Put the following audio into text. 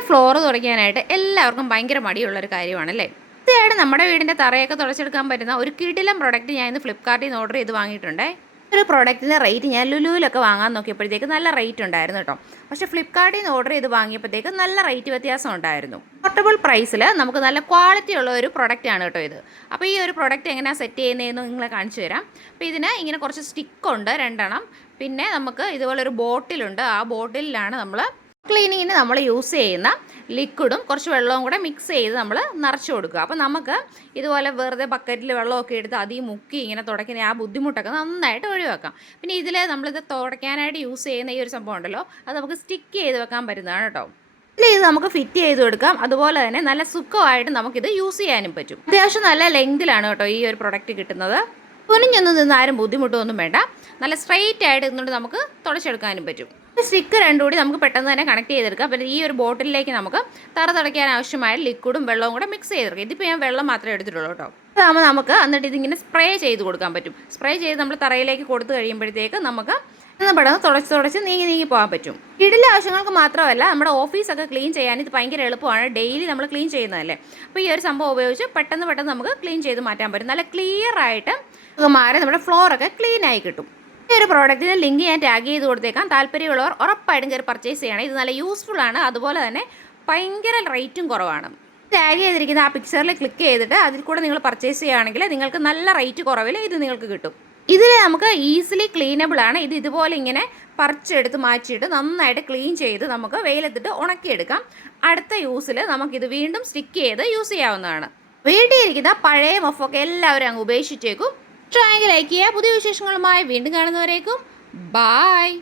വീടിന്റെ ഫ്ലോർ തുടയ്ക്കാനായിട്ട് എല്ലാവർക്കും ഭയങ്കര മടിയുള്ളൊരു കാര്യമാണല്ലേ? തീർച്ചയായിട്ടും നമ്മുടെ വീടിന്റെ തറയൊക്കെ തുടച്ചെടുക്കാൻ പറ്റുന്ന ഒരു കിടിലം പ്രൊഡക്റ്റ് ഞാൻ ഇന്ന് ഫ്ലിപ്കാർട്ടിൽ നിന്ന് ഓർഡർ ചെയ്ത് വാങ്ങിയിട്ടുണ്ടേ. ഒരു പ്രൊഡക്റ്റിന്റെ റേറ്റ് ഞാൻ ലുലുവിലൊക്കെ വാങ്ങാൻ നോക്കിയപ്പോഴത്തേക്ക് നല്ല റേറ്റ് ഉണ്ടായിരുന്നു കേട്ടോ പക്ഷേ ഫ്ലിപ്കാർട്ടിൽ നിന്ന് ഓർഡർ ചെയ്ത് വാങ്ങിയപ്പോഴത്തേക്ക് നല്ല റേറ്റ് വ്യത്യാസം ഉണ്ടായിരുന്നു. പോർട്ടബിൾ പ്രൈസിൽ നമുക്ക് നല്ല ക്വാളിറ്റി ഉള്ള ഒരു പ്രൊഡക്റ്റാണ് കേട്ടോ ഇത്. അപ്പോൾ ഈ ഒരു പ്രൊഡക്റ്റ് എങ്ങനെയാണ് സെറ്റ് ചെയ്യുന്നതെന്ന് നിങ്ങളെ കാണിച്ചു തരാം. അപ്പോൾ ഇതിന് ഇങ്ങനെ കുറച്ച് സ്റ്റിക്കുണ്ട് രണ്ടെണ്ണം. പിന്നെ നമുക്ക് ഇതുപോലെ ഒരു ബോട്ടിലുണ്ട് ആ ബോട്ടിലാണ് നമ്മൾ ക്ലീനിങ്ങിന് നമ്മൾ യൂസ് ചെയ്യുന്ന ലിക്വിഡും കുറച്ച് വെള്ളവും കൂടെ മിക്സ് ചെയ്ത് നമ്മൾ നിറച്ച് കൊടുക്കുക. അപ്പോൾ നമുക്ക് ഇതുപോലെ വെറുതെ ബക്കറ്റിൽ വെള്ളമൊക്കെ എടുത്ത് അതിൽ മുക്കി ഇങ്ങനെ തുടയ്ക്കുന്ന ആ ബുദ്ധിമുട്ടൊക്കെ നന്നായിട്ട് ഒഴിവാക്കാം. പിന്നെ ഇതിൽ നമ്മളിത് തുടയ്ക്കാനായിട്ട് യൂസ് ചെയ്യുന്ന ഈ ഒരു സംഭവം ഉണ്ടല്ലോ അത് നമുക്ക് സ്റ്റിക്ക് ചെയ്ത് വെക്കാൻ പറ്റുന്നതാണ് കേട്ടോ. ഇത് നമുക്ക് ഫിറ്റ് ചെയ്ത് കൊടുക്കാം. അതുപോലെ തന്നെ നല്ല സുഖമായിട്ട് നമുക്കിത് യൂസ് ചെയ്യാനും പറ്റും. അത്യാവശ്യം നല്ല ലെങ്തിലാണ് കേട്ടോ ഈ ഒരു പ്രൊഡക്റ്റ് കിട്ടുന്നത്. കുനിഞ്ഞൊന്നും നിന്ന് ആരും ബുദ്ധിമുട്ടൊന്നും വേണ്ട. നല്ല സ്ട്രെയിറ്റ് ആയിട്ട് ഇന്നുകൊണ്ട് നമുക്ക് തുടച്ചെടുക്കാനും പറ്റും. സ്റ്റിക്ക് രണ്ടും കൂടി നമുക്ക് പെട്ടെന്ന് തന്നെ കണക്ട് ചെയ്തെടുക്കാം. പിന്നെ ഈ ഒരു ബോട്ടിലേക്ക് നമുക്ക് തറ തുടയ്ക്കാൻ ആവശ്യമായ ലിക്വിഡും വെള്ളവും കൂടെ മിക്സ് ചെയ്തെടുക്കാം. ഇതിപ്പോൾ ഞാൻ വെള്ളം മാത്രമേ എടുത്തിട്ടുള്ളൂ കേട്ടോ. അതാകുമ്പോൾ നമുക്ക് എന്നിട്ട് ഇതിങ്ങനെ സ്പ്രേ ചെയ്ത് കൊടുക്കാൻ പറ്റും. സ്പ്രേ ചെയ്ത് നമ്മൾ തറയിലേക്ക് കൊടുത്തു കഴിയുമ്പോഴത്തേക്ക് നമുക്ക് പെട്ടെന്ന് പെട്ടെന്ന് തുടച്ച് തുടച്ച് നീങ്ങി നീങ്ങി പോകാൻ പറ്റും. വീടിന്റെ ആവശ്യങ്ങൾക്ക് മാത്രമല്ല നമ്മുടെ ഓഫീസൊക്കെ ക്ലീൻ ചെയ്യാൻ ഇത് ഭയങ്കര എളുപ്പമാണ്. ഡെയിലി നമ്മൾ ക്ലീൻ ചെയ്യുന്നതല്ലേ. അപ്പോൾ ഈ ഒരു സംഭവം ഉപയോഗിച്ച് പെട്ടെന്ന് പെട്ടെന്ന് നമുക്ക് ക്ലീൻ ചെയ്ത് മാറ്റാൻ പറ്റും. നല്ല ക്ലിയർ ആയിട്ട് മാറി നമ്മുടെ ഫ്ലോറൊക്കെ ക്ലീൻ ആയി കിട്ടും. ഈ ഒരു പ്രോഡക്റ്റിന്റെ ലിങ്ക് ഞാൻ ടാഗ് ചെയ്ത് കൊടുത്തേക്കാം. താല്പര്യമുള്ളവർ ഉറപ്പായിട്ടും കയറി പർച്ചേസ് ചെയ്യണം. ഇത് നല്ല യൂസ്ഫുൾ ആണ്. അതുപോലെ തന്നെ ഭയങ്കര റേറ്റും കുറവാണ്. ടാഗ് ചെയ്തിരിക്കുന്ന ആ പിക്ചറിൽ ക്ലിക്ക് ചെയ്തിട്ട് അതിൽ കൂടെ നിങ്ങൾ പർച്ചേസ് ചെയ്യുകയാണെങ്കിൽ നിങ്ങൾക്ക് നല്ല റേറ്റ് കുറവിൽ ഇത് നിങ്ങൾക്ക് കിട്ടും. ഇതിൽ നമുക്ക് ഈസിലി ക്ലീനബിൾ ആണ്. ഇത് ഇതുപോലെ ഇങ്ങനെ പറിച്ചെടുത്ത് മാറ്റിയിട്ട് നന്നായിട്ട് ക്ലീൻ ചെയ്ത് നമുക്ക് വെയിലത്തിട്ട് ഉണക്കിയെടുക്കാം. അടുത്ത യൂസിൽ നമുക്കിത് വീണ്ടും സ്റ്റിക്ക് ചെയ്ത് യൂസ് ചെയ്യാവുന്നതാണ്. വീട്ടിലിരിക്കുന്ന പഴയ മൊഫൊക്കെ എല്ലാവരും അങ്ങ് ഉപേക്ഷിച്ചേക്കും. ഇഷ്ടമായെങ്കിൽ ലൈക്ക് പുതിയ വിശേഷങ്ങളുമായി വീണ്ടും കാണുന്നവരേക്കും. ബായ്